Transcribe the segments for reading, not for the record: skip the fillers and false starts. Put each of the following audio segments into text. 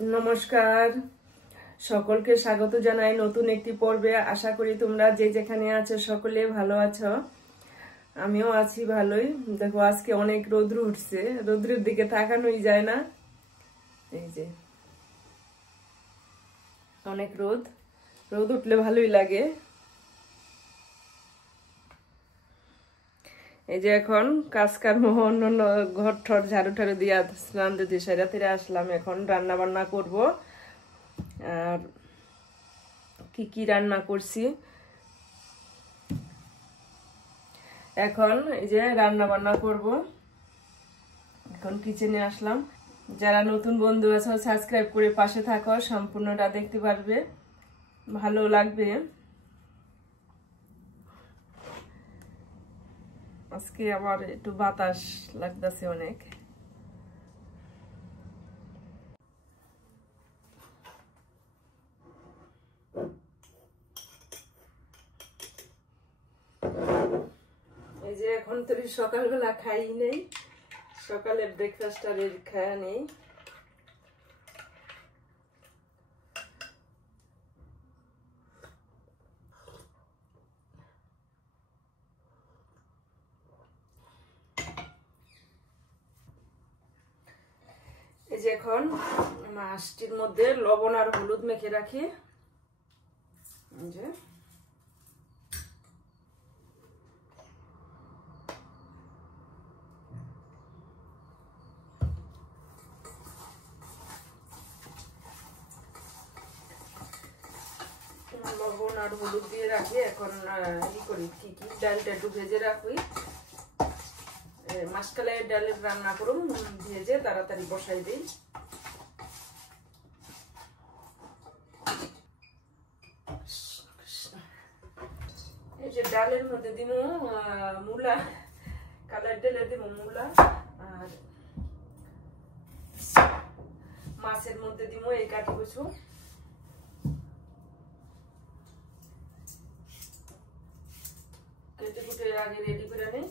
নমস্কার, সকলকে স্বাগত জানাই নতুন একটি পর্বে। আশা করি তোমরা যে যেখানে আছো সকলে ভালো আছো। আমিও আছি ভালোই। দেখো আজকে অনেক রৌদ্র উঠছে, রৌদ্রের দিকে তাকানোই যায় না। এই যে অনেক রোদ উঠলে ভালোই লাগে। এই যে এখন কাজ কর্ম অন্য ঘর ঠর ঝাড়ু ঠাড়ু দিয়ে স্নান দিতে সেরা থেকে আসলাম। এখন রান্না বান্না করব। আর কি রান্না করছি এখন, এই যে রান্না বান্না করব। এখন কিচেনে আসলাম। যারা নতুন বন্ধু আছো সাবস্ক্রাইব করে পাশে থাকো, সম্পূর্ণটা দেখতে পারবে, ভালো লাগবে। আজকে আবার একটু বাতাস লাগতেছে অনেক। এই যে এখন তো সকালবেলা খাই নেই, সকালে ব্রেকফাস্ট আর খাওয়া নেই। এই যে এখন মাছটির মধ্যে লবণ আর হলুদ মেখে রাখি। এই যে লবণ আর হলুদ দিয়ে রাখি। এখন ই করি কি ডালটা একটু ভেজে রাখি। মাসকালাই ডালের রান্না করুন, ভেজে তাড়াতাড়ি বসাই দিই। এই যে ডালের মধ্যে দিব মূলা, কালার ডালে দিব মূলা, আর মাছের মধ্যে দিব এই কাটি কচু। কেটে কুটে আগে রেডি করে নিই।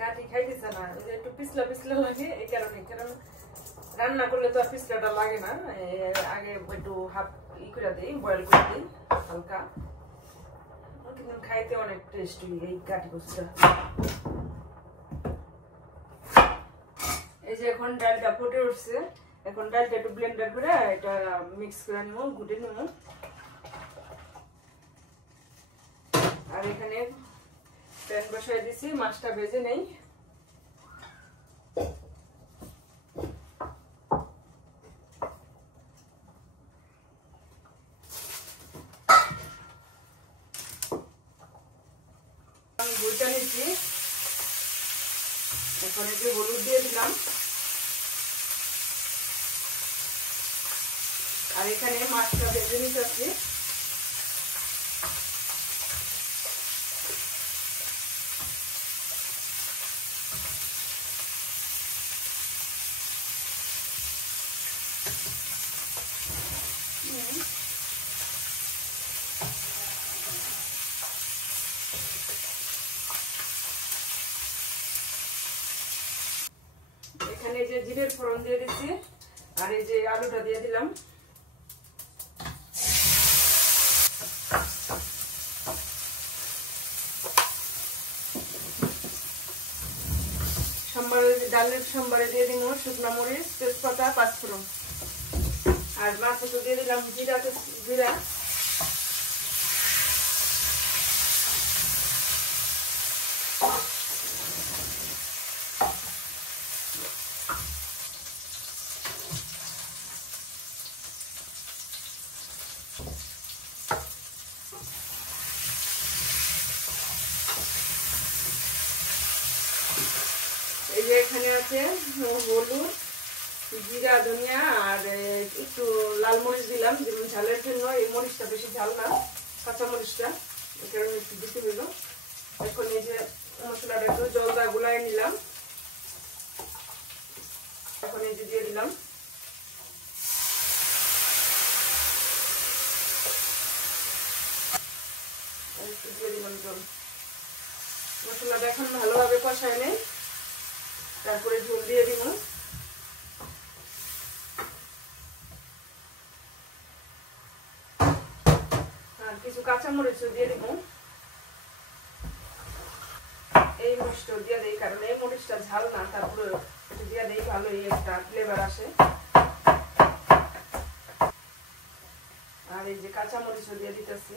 গাটি খাইতেছে না, একটু পিছলা পিছলা লাগে এই কারণে। কারণ রান্না করলে তো আর পিছলাটা লাগে না। আগে একটু হাফ ই করে দিই, বয়েল করে দিই হালকা, কিন্তু খাইতে অনেক টেস্টি এই গাটি কচুটা। এই যে এখন ডালটা ফুটে উঠছে। এখন ডালটা একটু ব্লেন্ডার করে এটা মিক্স করে নিব, ঘুটে নিব। আর এখানে প্যান বসাই দিছি, মাছটা ভেজে নেই। আমি গুঁড়টা নিচ্ছি। এখন একটু হলুদ দিয়ে দিলাম। আর এখানে মাছটা ভেজে নিতেছি। এখানে যে জিরের ফোড়ন দিয়ে দিচ্ছি, আর এই যে আলুটা দিয়ে দিলাম। ডালের সম্বারে দিয়ে দিব শুকনা মরিচ, তেজপাতা, পাঁচফোড়ন। আর মাছ দিয়ে দিলাম জিরা। এই যে এখানে আছে হলুদ, জিরা, ধনিয়া আর একটু লাল মরিচ দিলাম, যেমন ঝালের জন্য। এই মরিচটা বেশি ঝাল না, কাঁচা মরিচটা, এই কারণে একটু দিতে হইল। এখন এই যে মশলাটা একটু জলদা গুলাই নিলাম, এখন এই যে দিয়ে দিলাম। একটু দিয়ে দিলাম জল। মশলাটা এখন ভালোভাবে কষায় নেই, তারপরে ঝোল দিয়ে দিব। আর কিছু কাঁচামরিচও দিয়ে দিব। এই মরিচটা দিয়ে দেই, কারণ এই মরিচটা ঝাল না, তারপরে দিয়ে দেই, ভালোই একটা ফ্লেভার আসে। আর এই যে কাঁচামরিচও দিয়ে দিতেছি।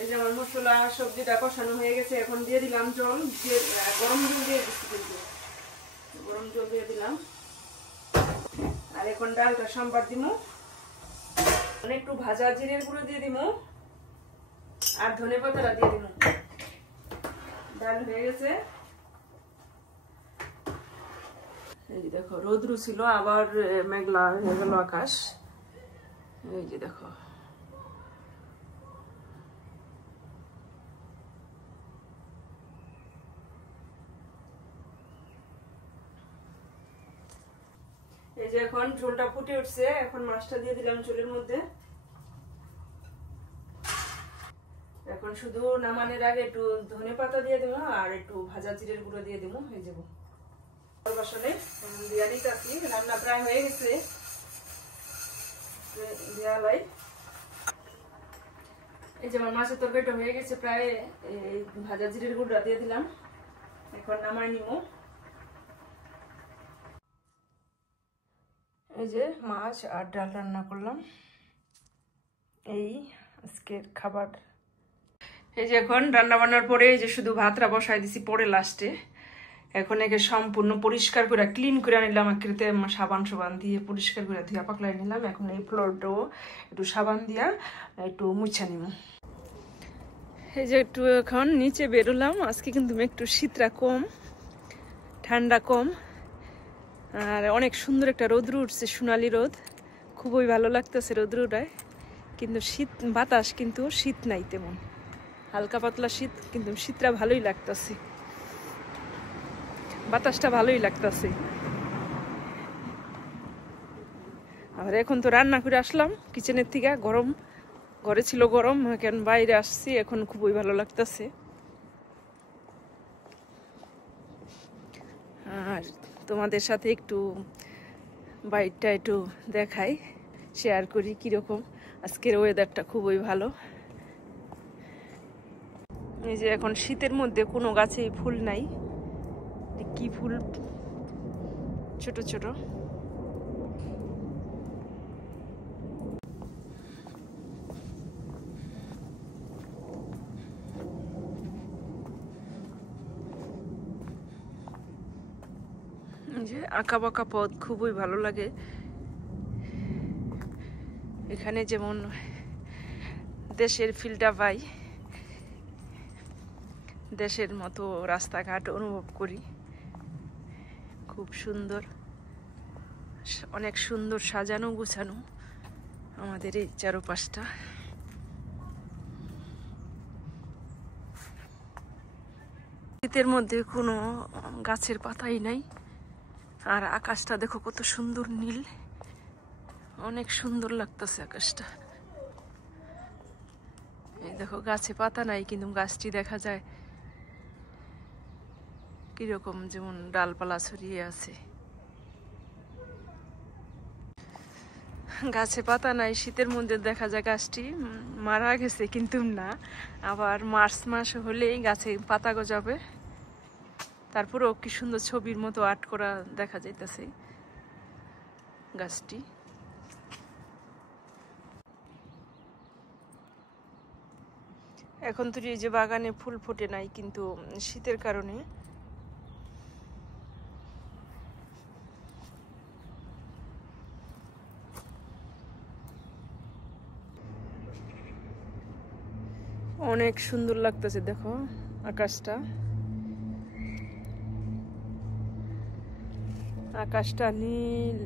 এই যে আমার মশলা সবজিটা কষানো হয়ে গেছে, এখন দিয়ে দিলাম জল। গরম জল দিয়ে দিচ্ছি, কিন্তু গরম জল দিয়ে দিলাম। আর এখন ডালটা সম্বার দিব, একটু ভাজা জিরের গুঁড়ো দিয়ে দিব আর ধনেপাতাটা দিয়ে দিব। ডাল হয়ে গেছে। এই যে দেখো রোদ্রু ছিল, আবার মেঘলা হয়ে গেল আকাশ। এই যে দেখো এই যে এখন ঝোলটা ফুটে উঠছে, এখন মাছটা দিয়ে দিলাম ঝোলের মধ্যে। এখন শুধু নামানোর আগে একটু ধনেপাতা দিয়ে দেবো আর একটু ভাজা জিরের গুঁড়ো দিয়ে দেবো, হয়ে যাবো। বাসনে দিয়ে নিতেছি, রান্না প্রায় হয়ে গেছে। এই যে আমার মাছের তরকারিটা হয়ে গেছে প্রায়, ভাজা জিরের গুঁড়া দিয়ে দিলাম, এখন নামাই নিব। এই যে মাছ আর ডাল রান্না করলাম, এই আজকের খাবার। এই যে এখন রান্না বান্নার পরে এই যে শুধু ভাতটা বসাই দিছি পরে লাস্টে। এখন একে সম্পূর্ণ পরিষ্কার করে ক্লিন করে নিলাম, একটু সাবান দিয়ে পরিষ্কার করে ধুয়া পাকলাই নিলাম। এখন এই ফ্লোরটাও একটু সাবান দিয়া একটু মুছা নিব। এই যে একটু এখন নিচে বেরোলাম, আজকে কিন্তু একটু শীতটা কম, ঠান্ডা কম, আর অনেক সুন্দর একটা রোদ্রু উঠছে, সোনালি রোদ, খুবই ভালো লাগতেছে রোদ্রুটায়। কিন্তু শীত বাতাস, কিন্তু শীত নাই তেমন, হালকা পাতলা শীত, কিন্তু শীতটা ভালোই লাগতেছে, বাতাসটা ভালোই লাগতেছে। আর এখন তো রান্না করে আসলাম কিচেনের থেকে, গরম ঘরে ছিল গরম, এখন বাইরে আসছি, এখন খুবই ভালো লাগতেছে। আর তোমাদের সাথে একটু বাইরটা একটু দেখাই, শেয়ার করি কিরকম। আজকের ওয়েদারটা খুবই ভালো। এই যে এখন শীতের মধ্যে কোনো গাছেই ফুল নাই, কি ফুল, ছোট ছোট। যে আঁকা বাঁকা পথ খুবই ভালো লাগে। এখানে যেমন দেশের ফিলটা পাই, দেশের মতো রাস্তাঘাট অনুভব করি, খুব সুন্দর, অনেক সুন্দর সাজানো গুছানো আমাদের এই চারপাশটা। শীতের মধ্যে কোনো গাছের পাতাই নাই, আর আকাশটা দেখো কত সুন্দর নীল, অনেক সুন্দর লাগতেছে আকাশটা। এই দেখো গাছে পাতা নাই, কিন্তু গাছটি দেখা যায় কিরকম, যেমন ডালপালা ছড়িয়ে আছে। গাছে পাতা নাই, শীতের মধ্যে দেখা যায় গাছটি মারা গেছে, কিন্তু না, আবার মার্চ মাস হলেই গাছে পাতা গজাবে। তারপরেও কি সুন্দর ছবির মতো আর্ট করা দেখা যাইতেছে গাছটি। এখন তো এই যে বাগানে ফুল ফোটে নাই, কিন্তু শীতের কারণে অনেক সুন্দর লাগতেছে, দেখো আকাশটা, আকাশটা নীল।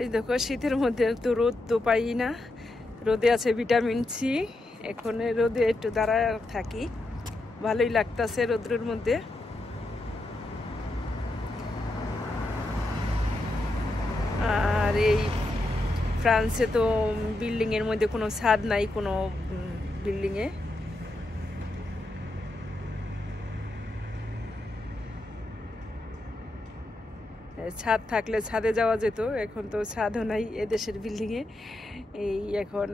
এই দেখো শীতের মধ্যে তো রোদ তো পাই না, রোদে আছে ভিটামিন সি। এখন রোদে একটু দাঁড়ায় থাকি, ভালোই লাগতেছে রোদ্রের মধ্যে। আর এই ফ্রান্সে তো বিল্ডিং এর মধ্যে কোনো ছাদ নাই, কোনো বিল্ডিং এ। ছাদ থাকলে ছাদে যাওয়া যেত, এখন তো ছাদও নাই এদেশের বিল্ডিং এ। এই এখন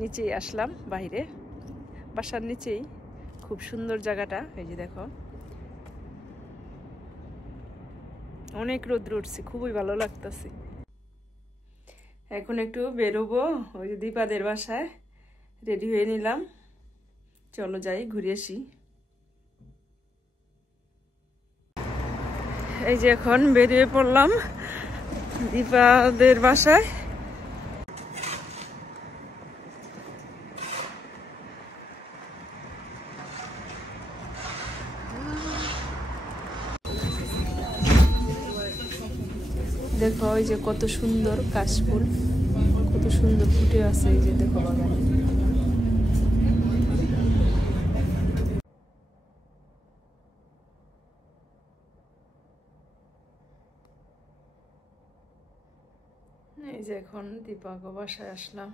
নিচেই আসলাম, বাইরে বাসার নিচেই। খুব সুন্দর জায়গাটা, এই যে দেখো অনেক রোদ উঠছে, খুবই ভালো লাগতেছে। এখন একটু বেরোবো, ওই যে দীপাদের বাসায় রেডি হয়ে নিলাম, চলো যাই ঘুরে আসি। এই যে এখন বেরিয়ে পড়লাম দীপাদের বাসায়। দেখো ওই যে কত সুন্দর কাশফুল, কত সুন্দর ফুটে আছে, এই যে দেখো বাগানে। এই যে এখন দীপাক বাসায় আসলাম।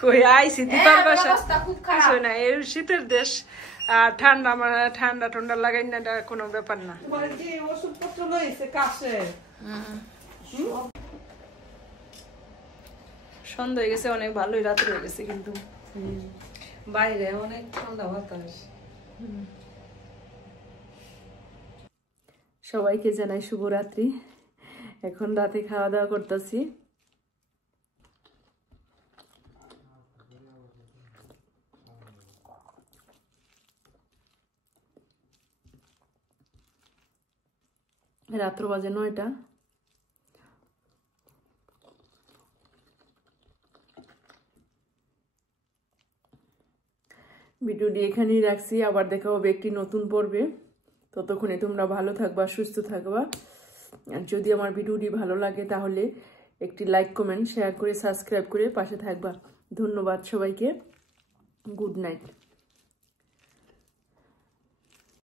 কই আইছি দীপার বাসা, কিছু না, এই শীতের দেশ, আর ঠান্ডা মানে ঠান্ডা ঠান্ডা লাগাই না, এটা কোনো ব্যাপার না। ওষুধপত্র লইছে কাশে। সন্ধ্যা হয়ে গেছে, অনেক ভালোই রাত্রি হয়ে গেছে, কিন্তু বাইরে অনেক ঠান্ডা বাতাস। সবাইকে জানাই শুভরাত্রি। এখন রাতে খাওয়া দাওয়া করতেছি। রাত্র বাজে 9টা। ভিডিওটি এখানেই রাখছি, আবার দেখা হবে একটি নতুন পর্বে। ততক্ষণে তোমরা ভালো থাকবা, সুস্থ থাকবা। আর যদি আমার ভিডিওটি ভালো লাগে তাহলে একটি লাইক, কমেন্ট, শেয়ার করে সাবস্ক্রাইব করে পাশে থাকবা। ধন্যবাদ সবাইকে। Good night.